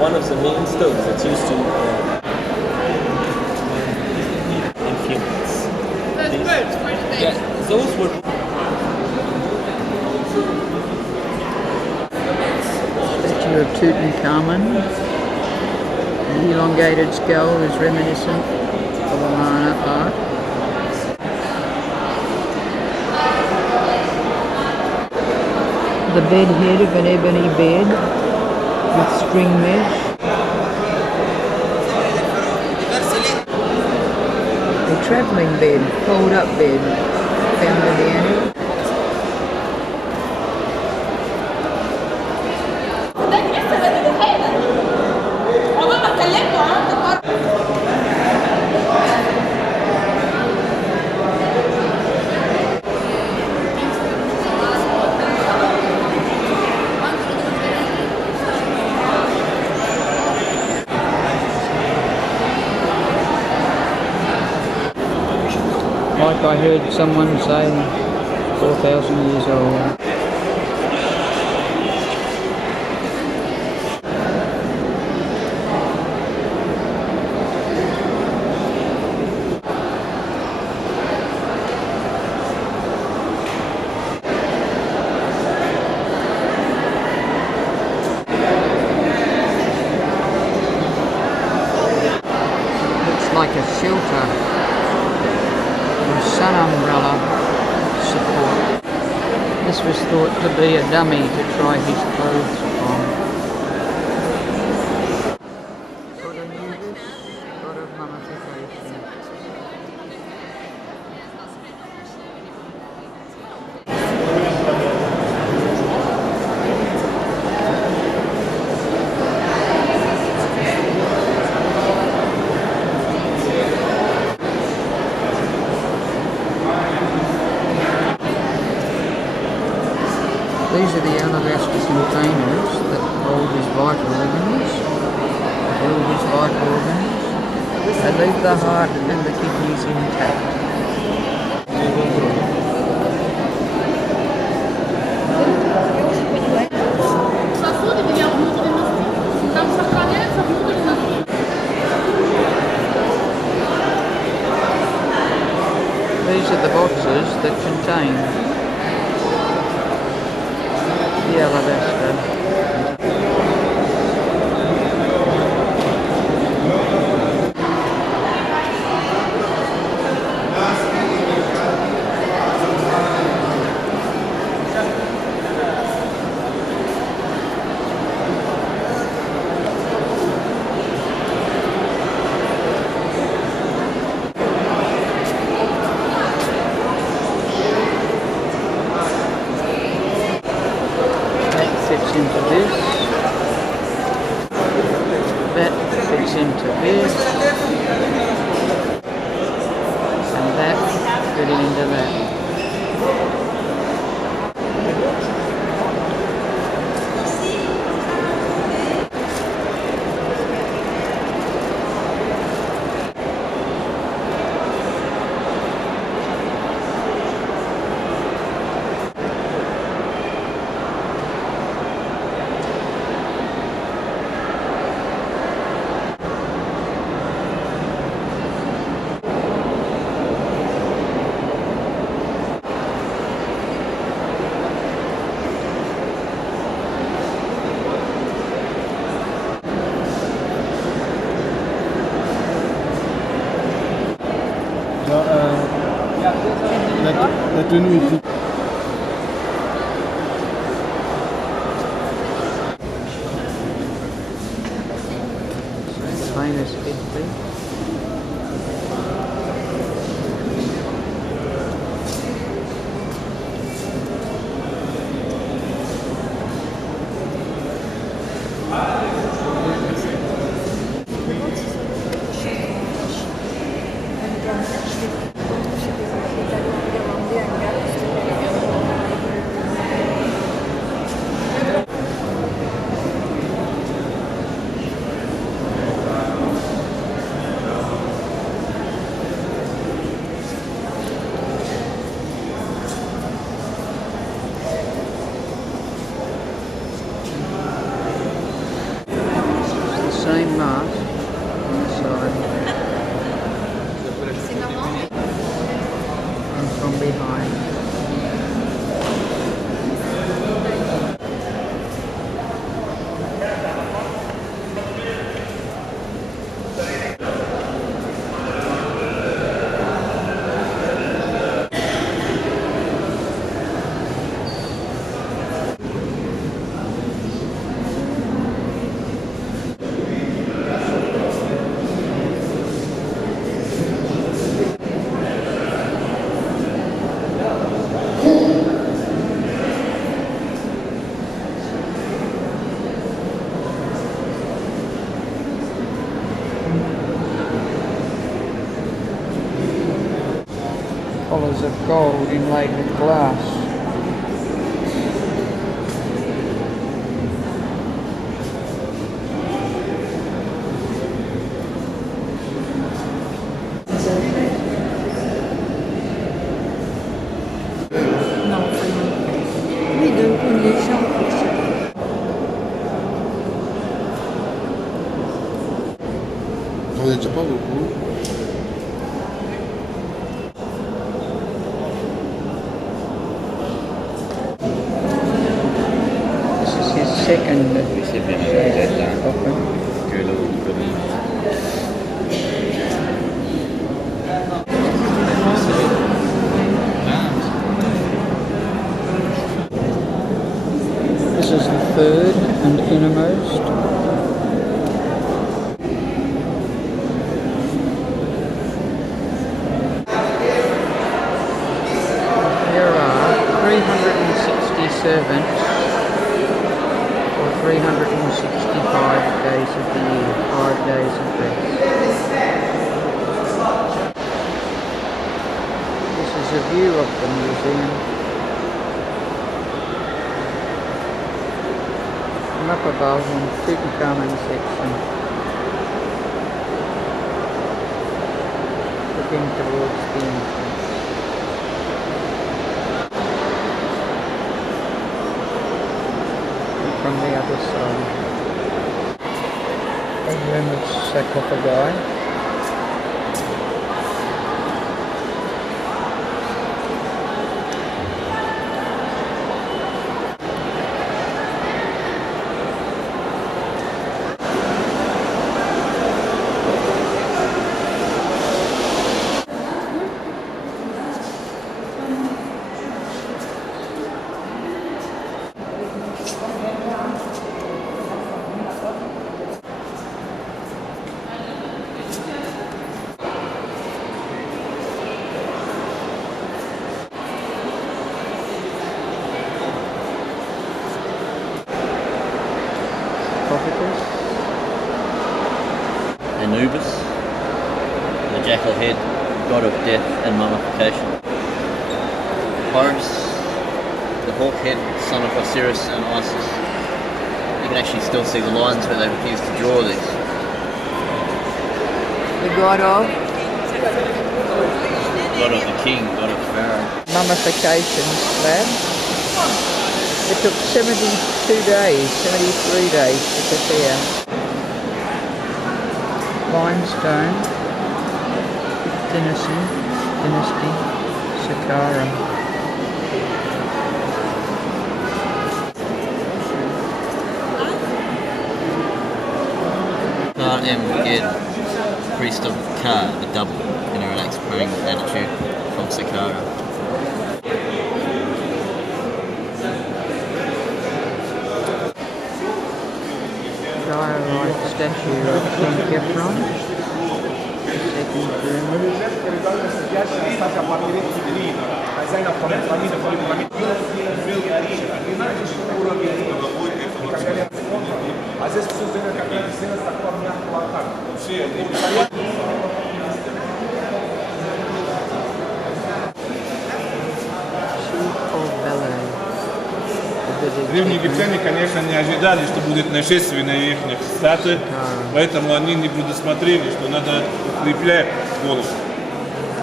one of the main stoves that used to influence. Yeah, those were. Statue of Tutankhamun. The elongated skull is reminiscent of Amana art. The bed head of an ebony bed with string mesh. A travelling bed, fold-up bed, found in the annex. Like I heard someone say, 4,000 years old. Looks like a shelter. Sun umbrella support. This was thought to be a dummy to try his clothes on. Got a nudist, got a mummification. These are the alabaster containers that hold his vital organs. They leave the heart and the kidneys intact. These are the boxes that contain the alabaster. Fits into this, that fits into this, and that fitting into that. La tenue est Famous headpiece. from behind. Collars of gold inlaid with glass. Non, oui, de les gens. J'en ai déjà pas beaucoup. This is his second Oui, c'est bien peut-être coffin. que l'autre. This is the third and innermost. There are 367 or 365 days of the year, 5 days of rest. This is a view of the museum. And up above on Tutankhamun section, looking towards the entrance. And from the other side, a room of sarcophagi. Prophetess. Anubis, the jackal head, god of death and mummification. Horus, the hawk head, son of Osiris and Isis. You can actually still see the lines where they've used to draw these. The god of God of the king, god of Pharaoh. Mummification slab. It took 72 days, 73 days to prepare. Limestone, Dynasty, Saqqara. M. Ged, priest of Ka, the double, in a relaxed praying attitude from Saqqara. Diorite statue of King Kefron, second pyramid. Древние египтяне, конечно, не ожидали, что будет нашествие на их статуи, поэтому они не предусмотрели, что надо укреплять голову.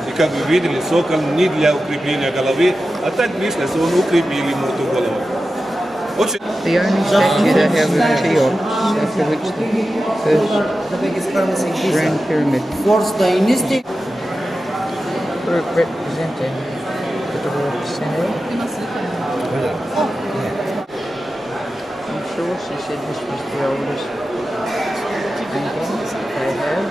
И как вы видели, сокол не для укрепления головы, а так вышло, что он укрепил ему эту голову. Очень... The only statue they have of Cheops, after which the first Grand Pyramid Force Dynasty. representing The dwarf cell. I'm sure she said this was the oldest painting they have.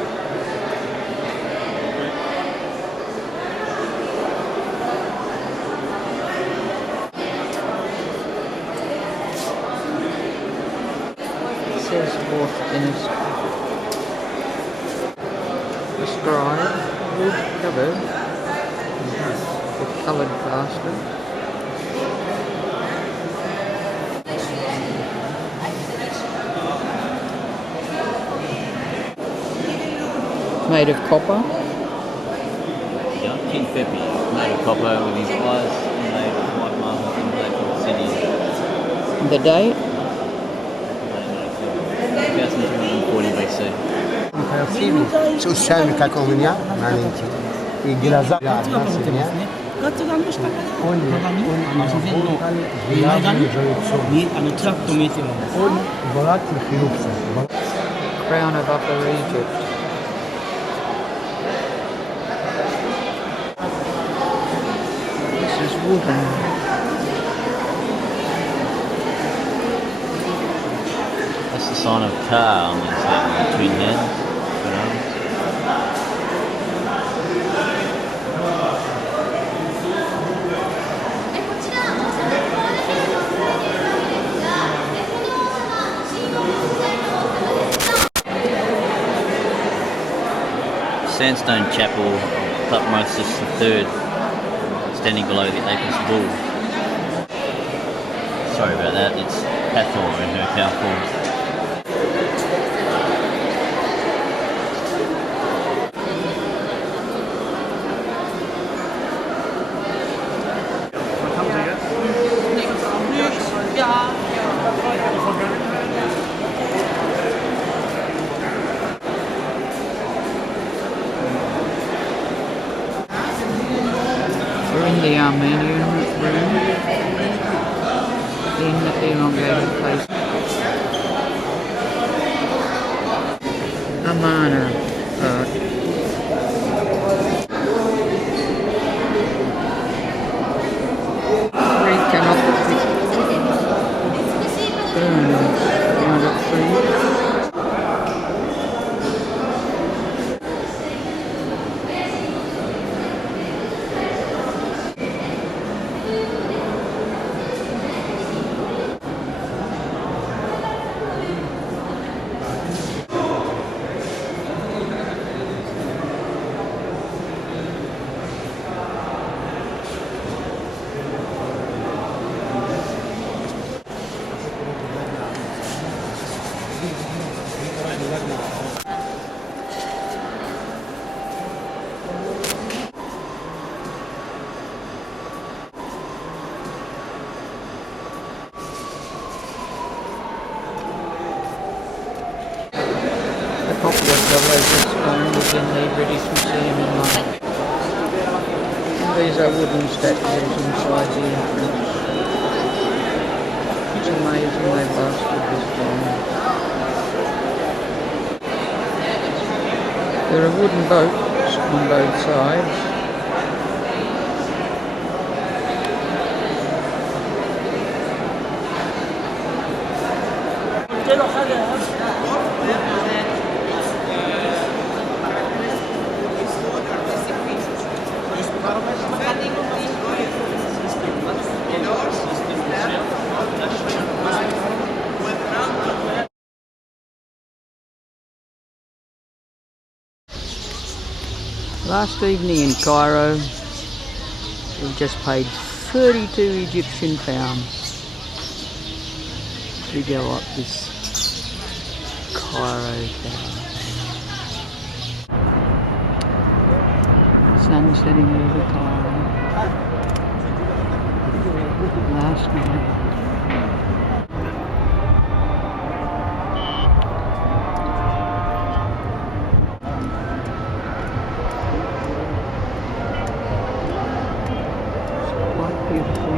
It says fourth dynasty. The scribe, wood covered with coloured plaster. Made of copper. Yeah, King Pepe, made of copper with his eyes made of white marble and black obsidian. The date? 1240 BC. Su scelta comunia, manenti. I glaza la nasenia. ガッツがしたから鏡自然の前髪にトラックと見えてるんです。 Crown of Upper Egypt. This is wooden. That's the sign of Ka on the inside, between hands. Sandstone chapel of Thutmose III, standing below the Apis bull. Sorry about that, it's Hathor in her cow form. We're in the Armenian room, in the elongated place. Amana art. Three canopy urns out of three. The popular Galatian stone was in the British Museum in London. These are wooden statues inside the entrance. It's amazing they lasted this long. There are wooden boats on both sides. Last evening in Cairo, we've just paid 32 Egyptian pounds to go up this Cairo tower. Sun setting over Cairo. Last night. Beautiful.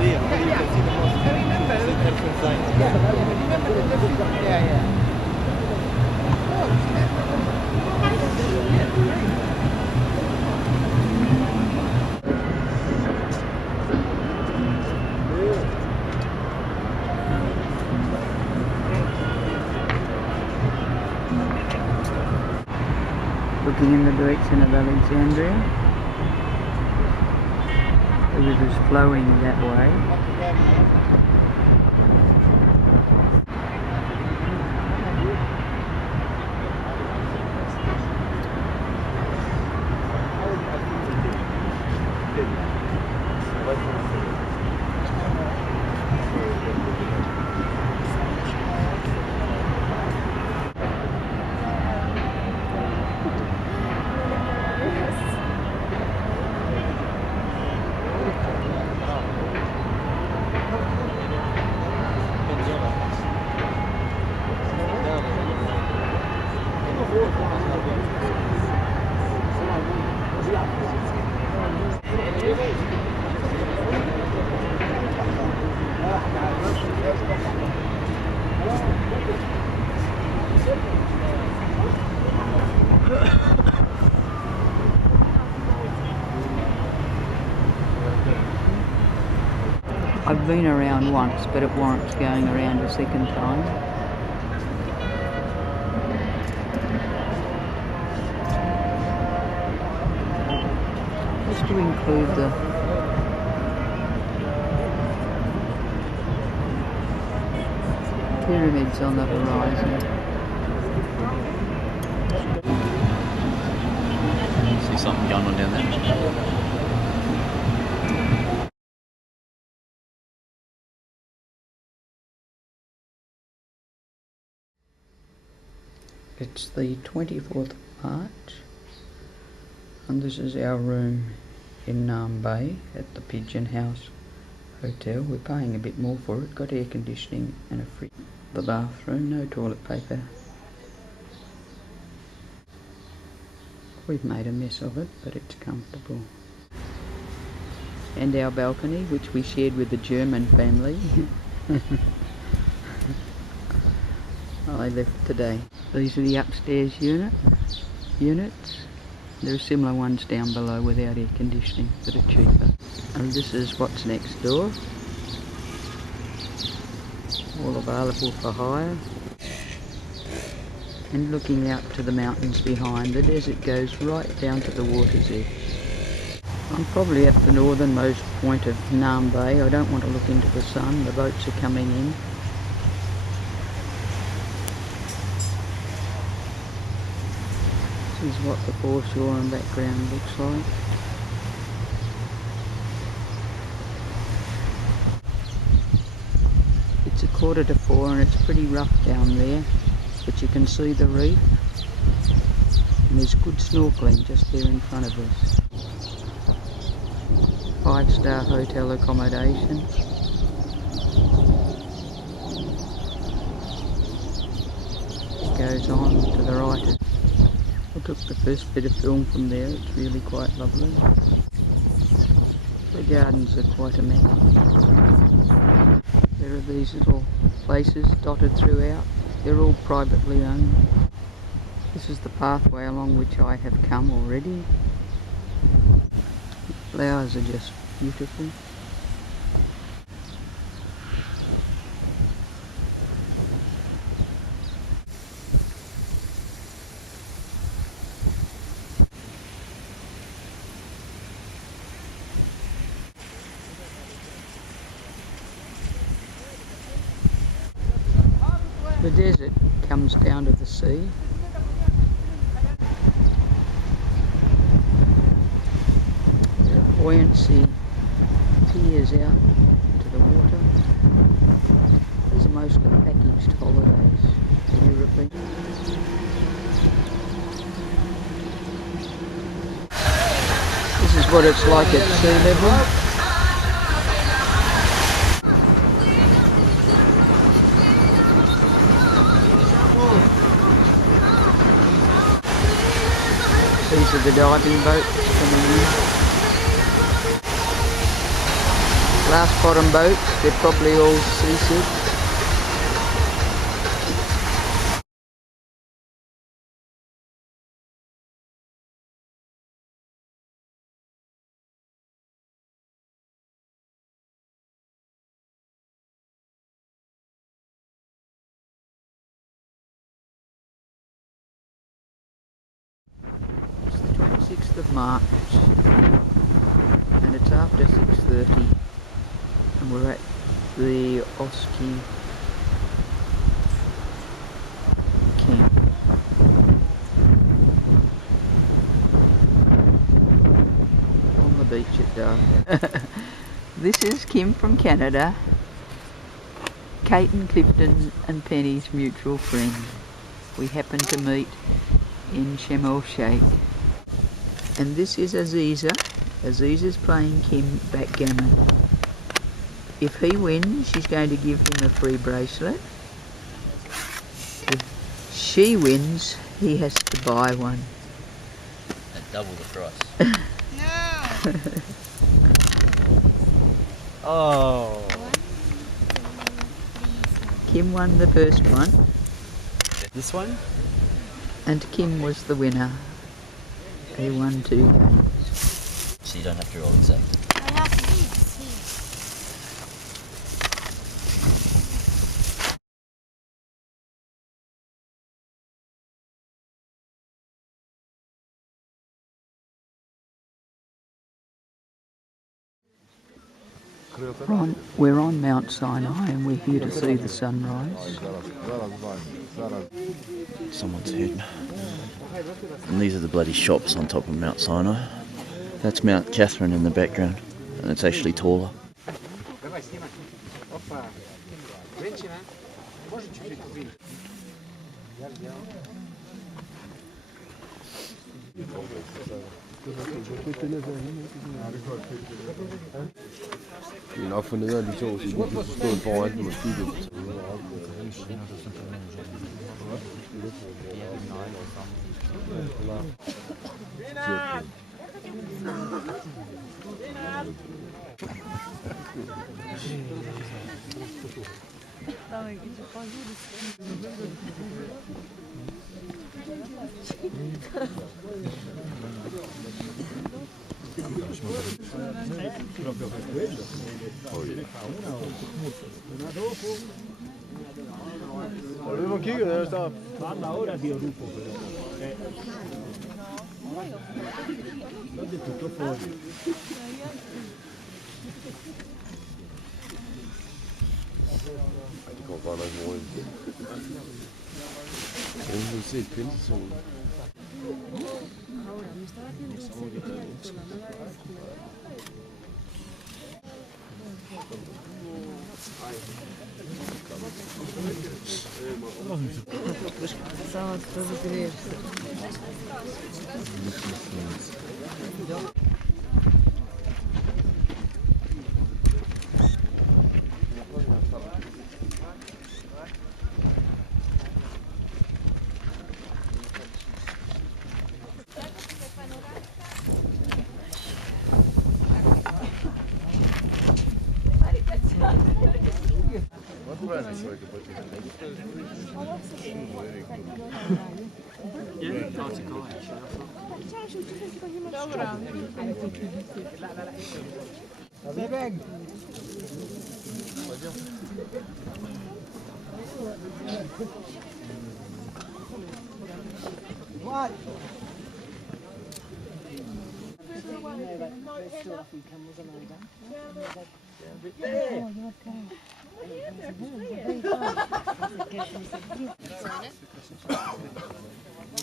What do you Looking in the direction of Alexandria. The river's flowing that way. I've been around once, but it warrants going around a second time. Just to include the pyramids on the horizon. See something going on down there. It's the 24th of March, and this is our room in Nam Bay at the Pigeon House Hotel. We're paying a bit more for it. Got air conditioning and a fridge. The bathroom, no toilet paper. We've made a mess of it, but it's comfortable. And our balcony, which we shared with the German family. I left today. These are the upstairs units. There are similar ones down below without air conditioning that are cheaper. And this is what's next door. All available for hire. And looking out to the mountains behind, the desert goes right down to the water's edge. I'm probably at the northernmost point of Nam Bay. I don't want to look into the sun. The boats are coming in. This is what the foreshore and background looks like. It's 3:45 and it's pretty rough down there, but you can see the reef and there's good snorkelling just there in front of us. 5-star hotel accommodation. It goes on to the right. I took the first bit of film from there. It's really quite lovely. The gardens are quite amazing. There are these little places dotted throughout. They're all privately owned. This is the pathway along which I have come already. The flowers are just beautiful. The desert comes down to the sea. The buoyancy peers out into the water. These are mostly packaged holidays for Europeans. This is what it's like at sea level. These are the diving boats coming in. Glass bottom boats, they're probably all seasick. March, and it's after 6:30, and we're at the Oski camp. On the beach at dark. This is Kim from Canada, Kate and Clifton and Penny's mutual friend. We happened to meet in Sharm el Sheikh. And this is Aziza. Aziza's playing Kim backgammon. If he wins, she's going to give him a free bracelet. If she wins, he has to buy one. And double the price. Oh. Kim won the first one, This one? and Kim was the winner. He won 2 games. So you don't have to roll exact. I have this. We're on Mount Sinai and we're here to see the sunrise. Someone's hidden. And these are the bloody shops on top of Mount Sinai. That's Mount Catherine in the background, and it's actually taller. Det er nok for nederen de to, så de kan stå foran dem og skygge. Har du någon kigger där står? Det kommer bare nok morgen. Jeg har ikke set pinsesolen.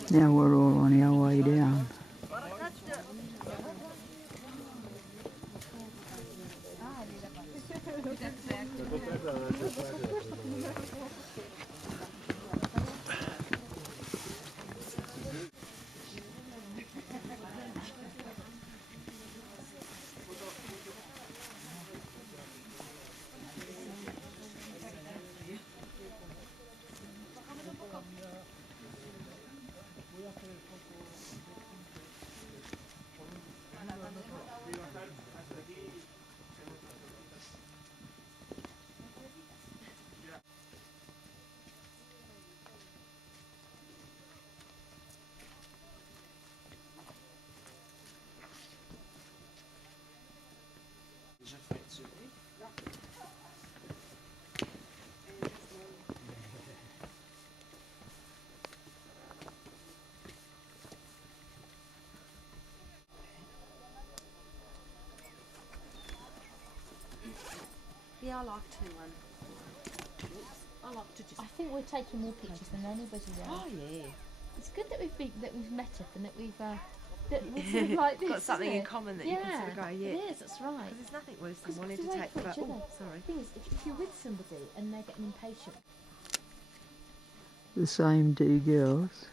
Now we're all on our way down. I like to I like to just. I think we're taking more pictures than anybody else. Oh yeah. It's good that we've met up and that we've sort of like this, got something isn't in it? common that you can sort of go, yeah. It is. That's right. Because there's nothing worse than 'Cause wanting you to wait take. for But each other. sorry. The thing is, if you're with somebody and they're getting impatient. The same two girls.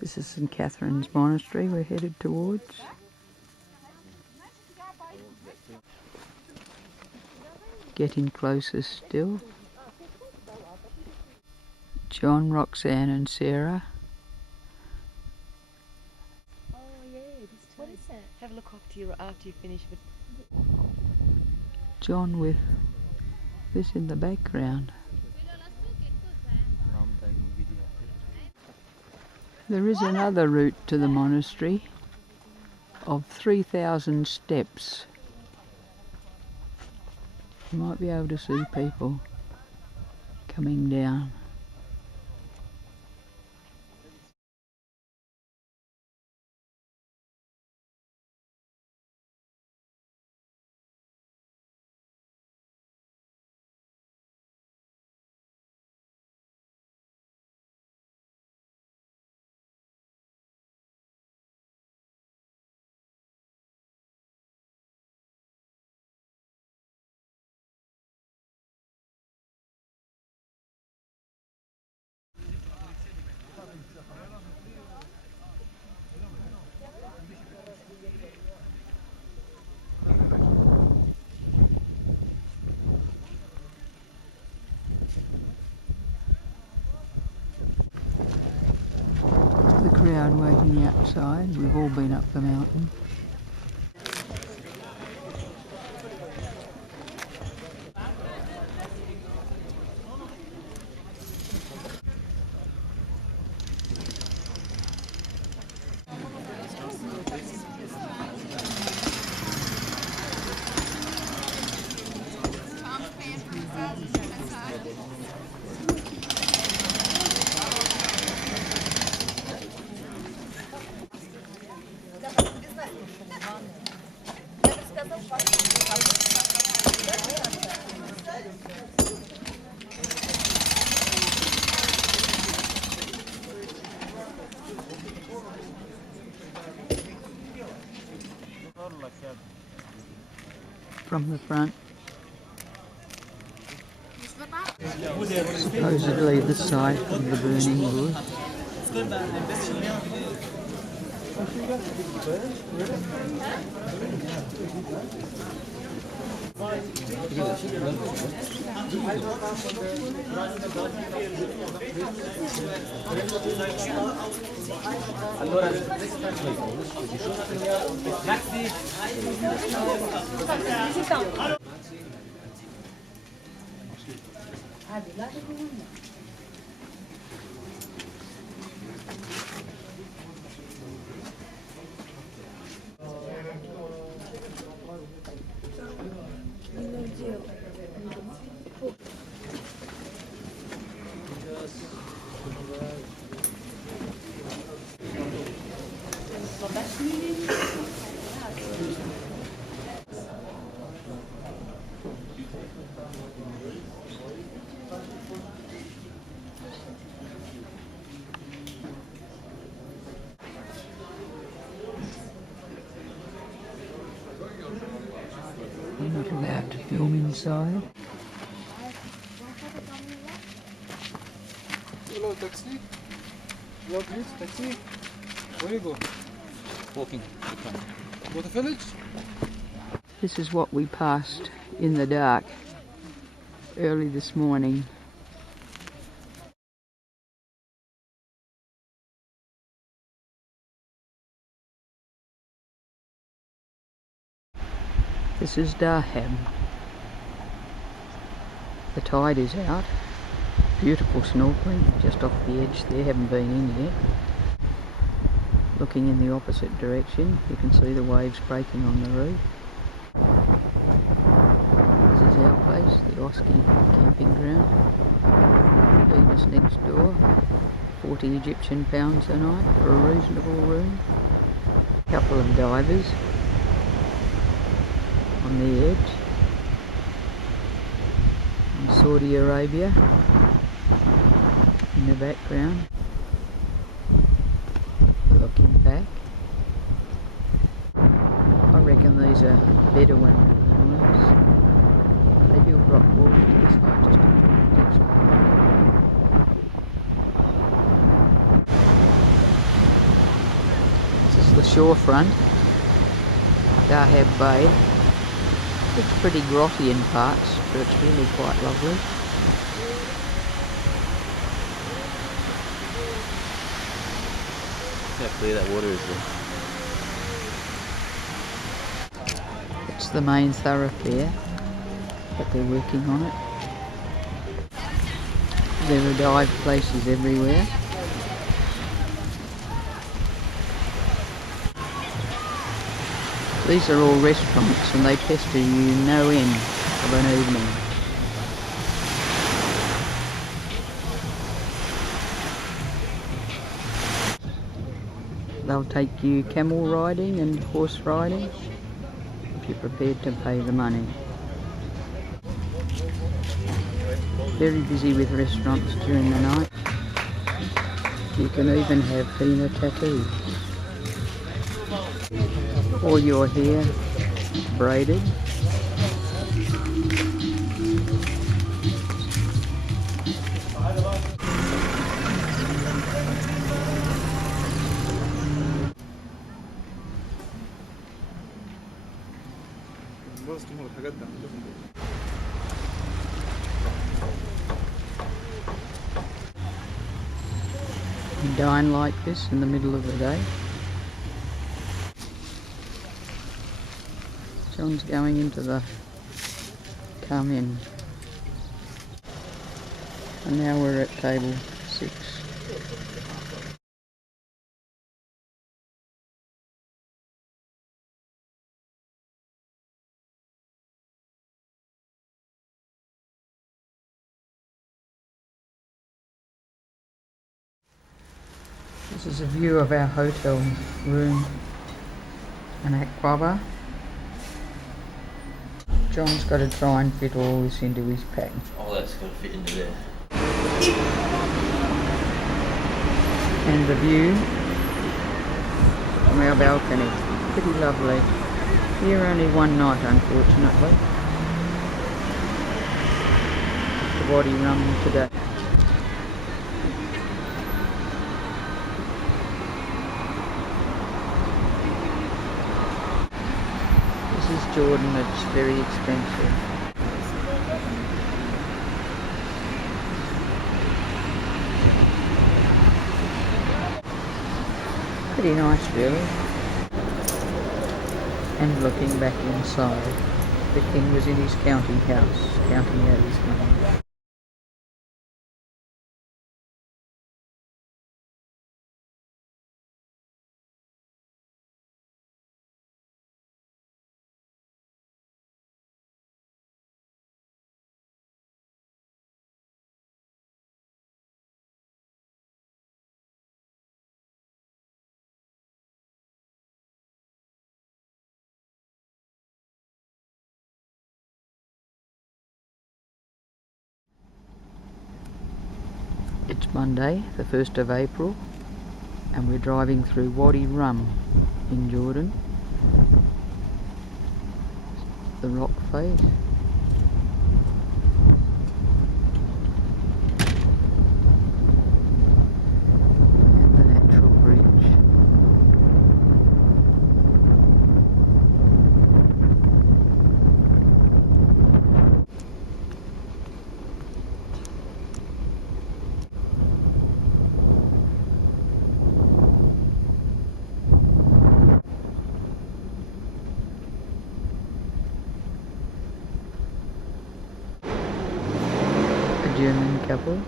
This is St Catherine's Monastery we're headed towards. Getting closer still. John, Roxanne and Sarah. Oh yeah, what is it? Have a look after you finish with. John with this in the background. There is another route to the monastery of 3,000 steps. You might be able to see people coming down. The crowd waiting outside. We've all been up the mountain. From the front. Supposedly the site of the burning bush. film inside. Hello, taxi. Hello, please, taxi. Where you go? Walking. Go to village? This is what we passed in the dark early this morning. This is Darham. The tide is out. Beautiful snorkeling just off the edge there, haven't been in yet. Looking in the opposite direction, you can see the waves breaking on the reef. This is our place, the Oski camping ground. Venus next door. 40 Egyptian pounds a night for a reasonable room. Couple of divers on the edge. And Saudi Arabia in the background. Looking back. I reckon these are Bedouin rooms. They build rock walls to the side just to get some This is the shorefront, Darhab Bay. It's pretty grotty in parts, but it's really quite lovely. How clear that water is there. It's the main thoroughfare, but they're working on it. There are dive places everywhere. These are all restaurants and they pester you no end of an evening. They'll take you camel riding and horse riding if you're prepared to pay the money. Very busy with restaurants during the night. You can even have henna tattoos. Or your hair braided. You dine like this in the middle of the day. John's going into the come in. And now we're at table 6. This is a view of our hotel room, an aquaba. John's got to try and fit all this into his pack. Oh, that's got to fit into there. And the view from our balcony, pretty lovely. Here only one night, unfortunately. The Wadi Rum today. This is Jordan, it's very expensive. Pretty nice really. And looking back inside, the king was in his counting house, counting out his money. It's Monday, the 1st of April, and we're driving through Wadi Rum in Jordan. The rock face. couple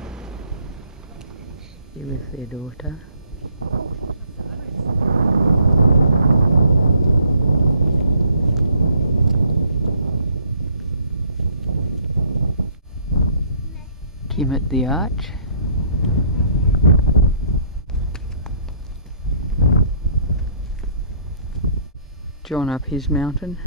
here with their daughter. Kim at the arch. John up his mountain.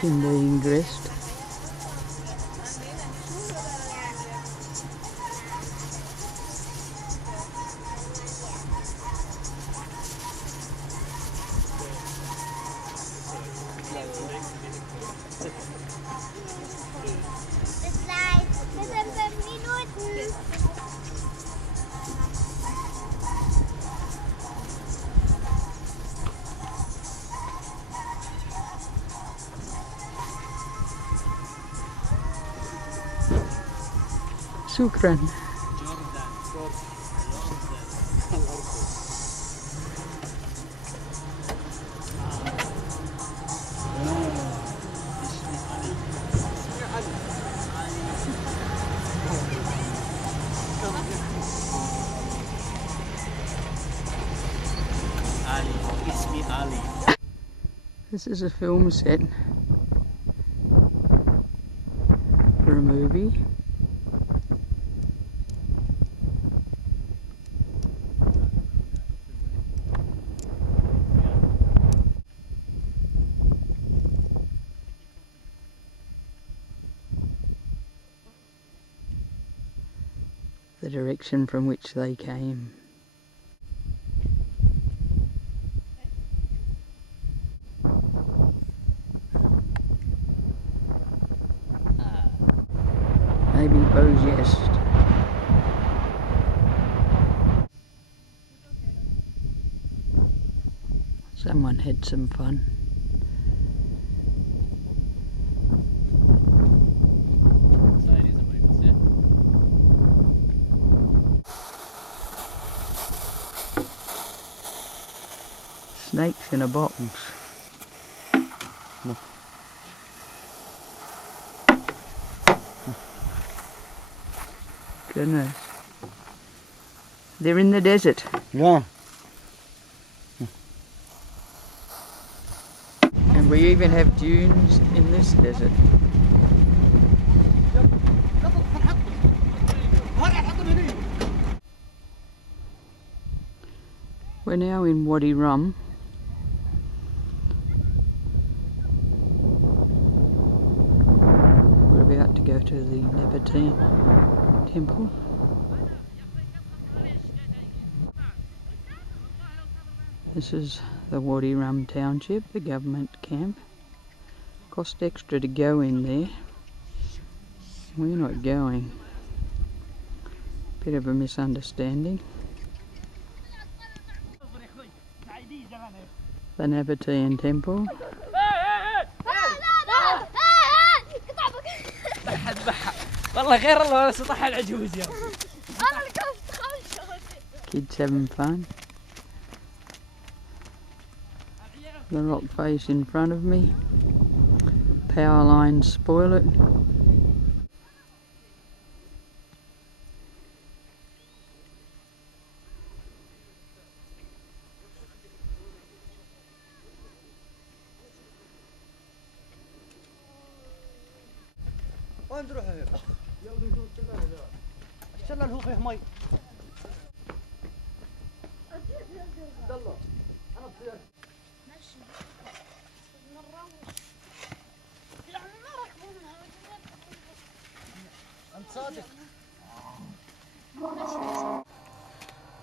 Kim being dressed. Shukran. This is a film set for a movie. The direction from which they came. Maybe Bozest. Someone had some fun. Snakes in a box. Goodness. They're in the desert. Yeah. And we even have dunes in this desert. We're now in Wadi Rum. We're about to go to the Nabatean temple. This is the Wadi Rum township, the government camp. Cost extra to go in there. We're not going. Bit of a misunderstanding. The Nabatean temple. Kids having fun. The rock face in front of me. Power lines spoil it.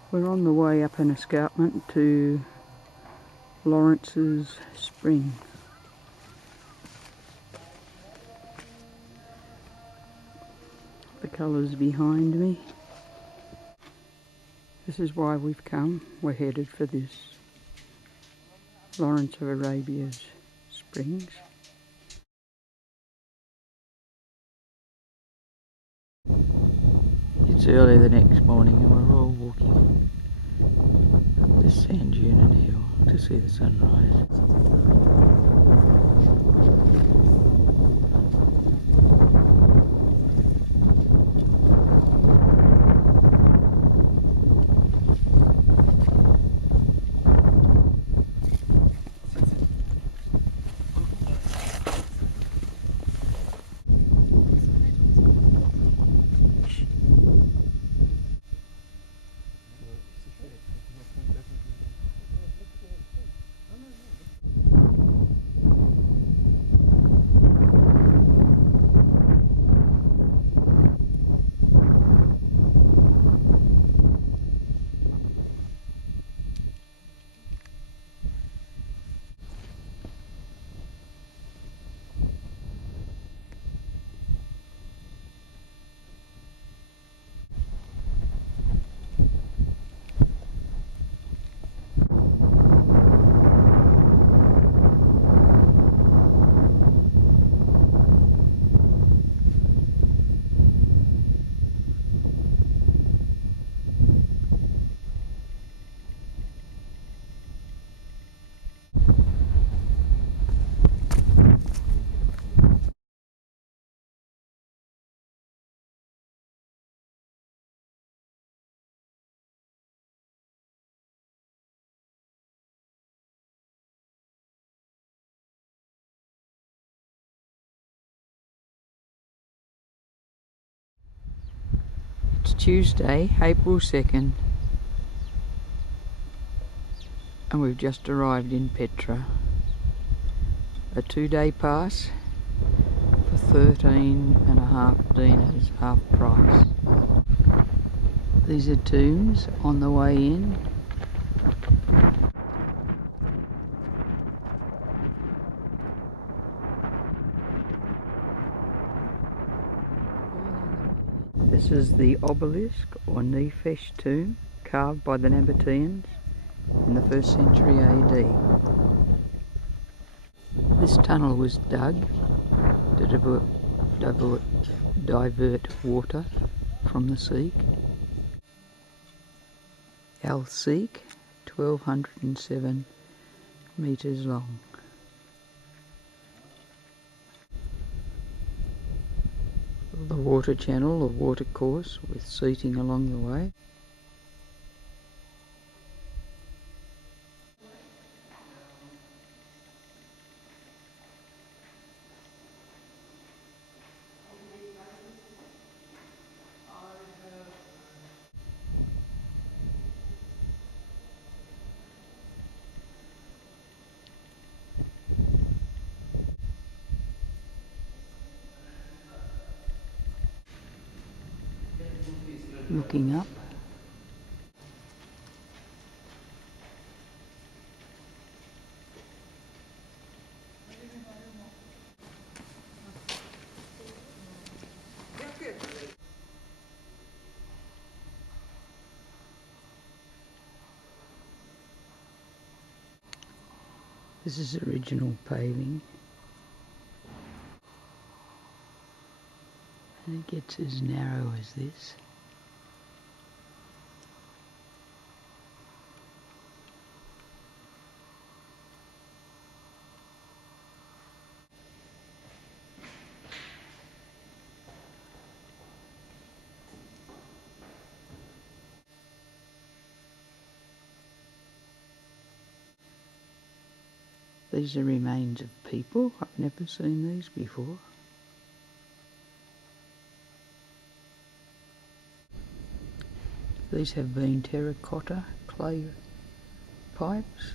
We're on the way up an escarpment to Lawrence's Spring. The colours behind me. This is why we've come. We're headed for this. Lawrence of Arabia's Springs. It's early the next morning and we're all walking up this sand dune and hill to see the sunrise. It's Tuesday, April 2nd, and we've just arrived in Petra. A 2-day pass for 13.5 dinars, half price. These are tombs on the way in. This is the obelisk or Nefesh tomb carved by the Nabateans in the 1st century AD. This tunnel was dug to divert water from the Sikh. Al Sikh, 1207 metres long. The water channel or water course with seating along the way. Looking up. This is original paving, and it gets as narrow as this. These are remains of people. I've never seen these before. These have been terracotta clay pipes.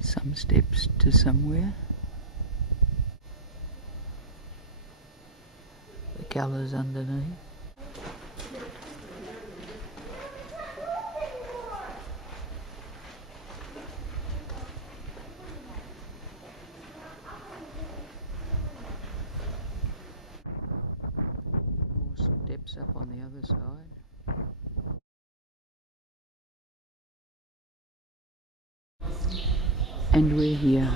Some steps to somewhere. The colours underneath. More steps up on the other side. And we're here.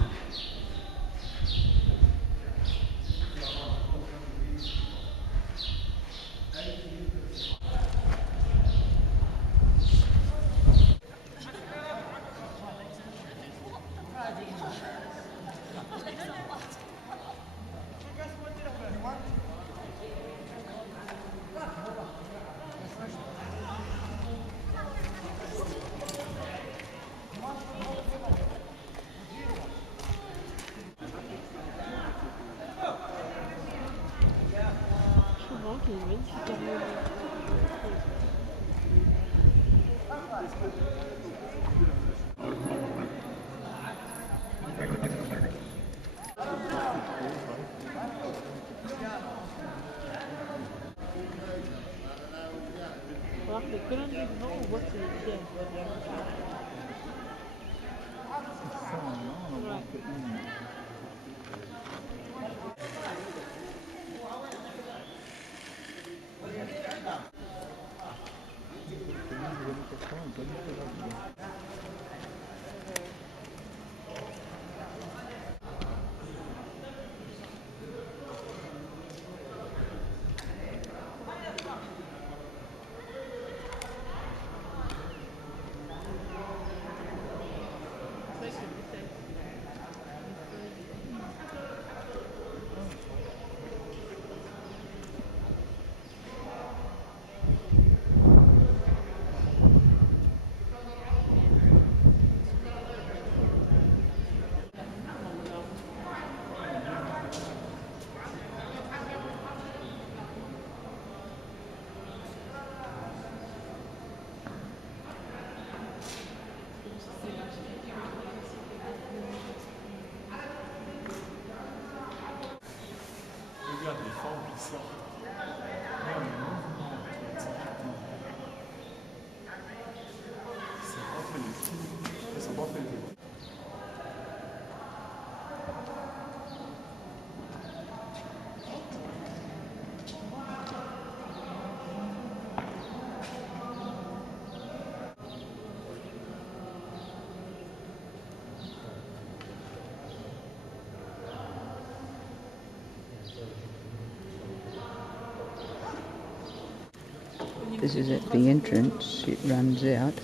This is at the entrance, it runs out.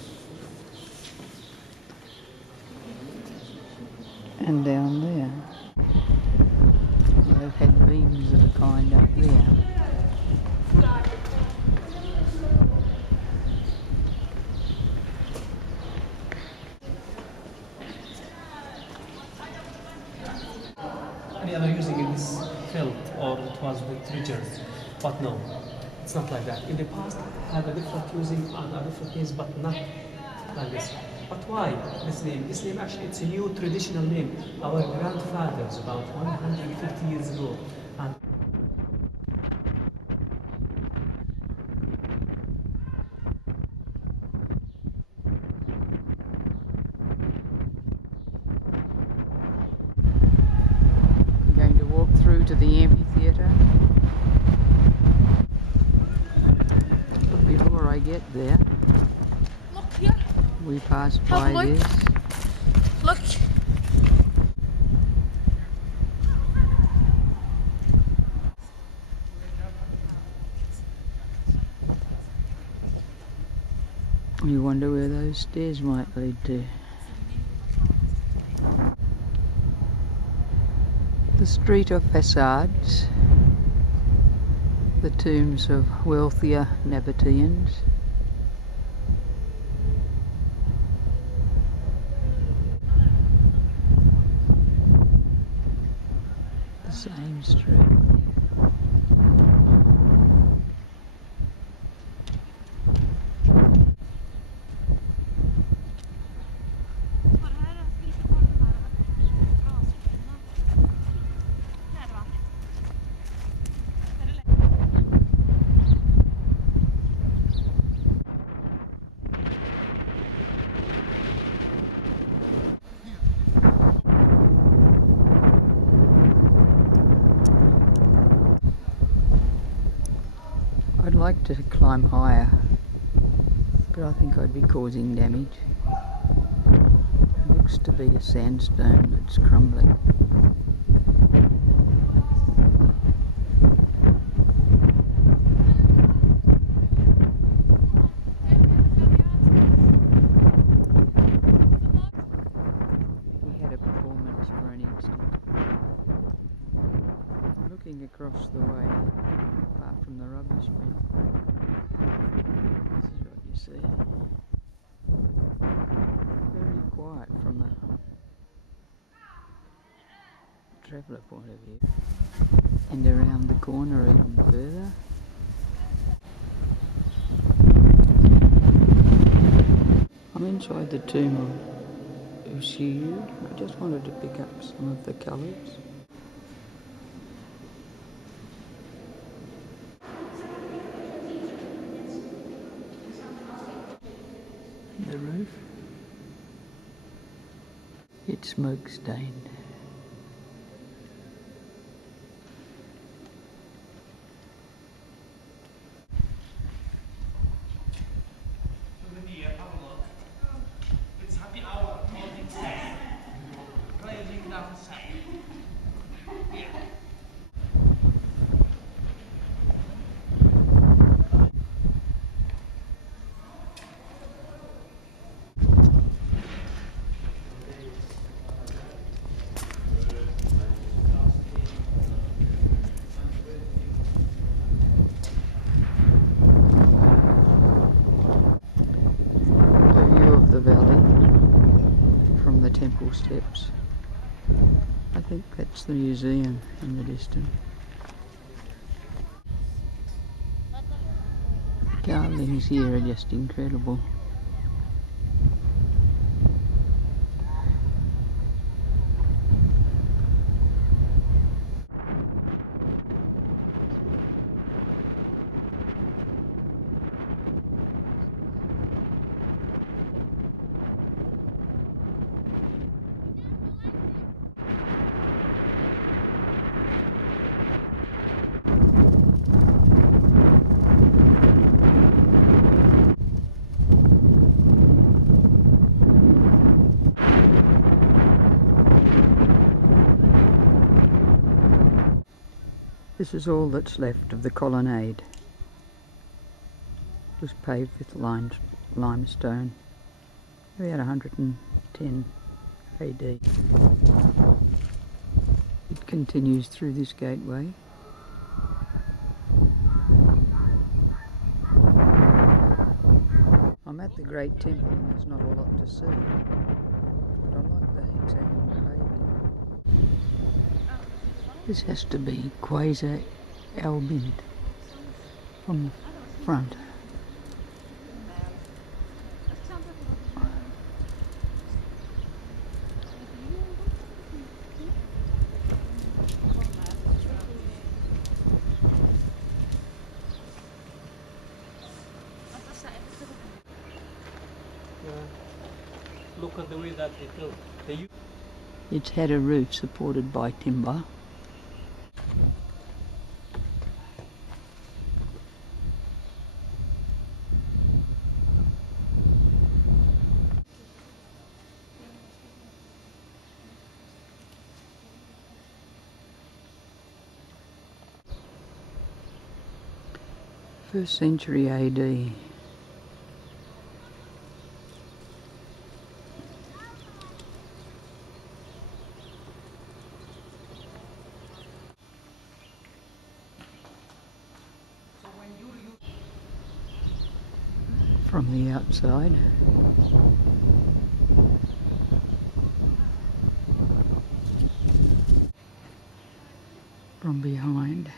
And down there. They've had beams of a kind up there. They are using this felt or it was with ridges, but no, it's not like that. In the past, had a different using and a different case, but not like this. But why this name? This name actually it's a new traditional name. Our grandfathers about 150 years ago. And I'm going to walk through to the amphitheatre. But before I get there, Look here. we pass by Have a look. this. Look. You wonder where those stairs might lead to. The street of facades, the tombs of wealthier Nabateans. The same street. I'd like to climb higher, but I think I'd be causing damage. It looks to be a sandstone that's crumbling. We had a performance for an instant. Looking across the way, apart from the rubbish bin, this is what you see. Very quiet from the traveller point of view. And around the corner even further. I'm inside the tomb of Ushiyud. I just wanted to pick up some of the colours. The roof, it's smoke stained. it's happy hour, morning time. Rising down south. Yeah. The valley from the temple steps. I think that's the museum in the distance. The carvings here are just incredible. This is all that's left of the colonnade. was paved with limestone about 110 AD. It continues through this gateway. I'm at the Great Temple and there's not a lot to see, but I like the hexagonal paving. This has to be Quasar Albind from the front. Look at the way that they built. It's had a roof supported by timber. First century AD. From the outside. From behind.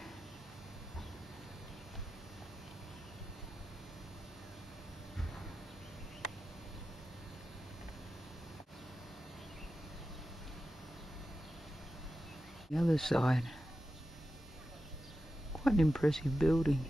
The other side. Quite an impressive building.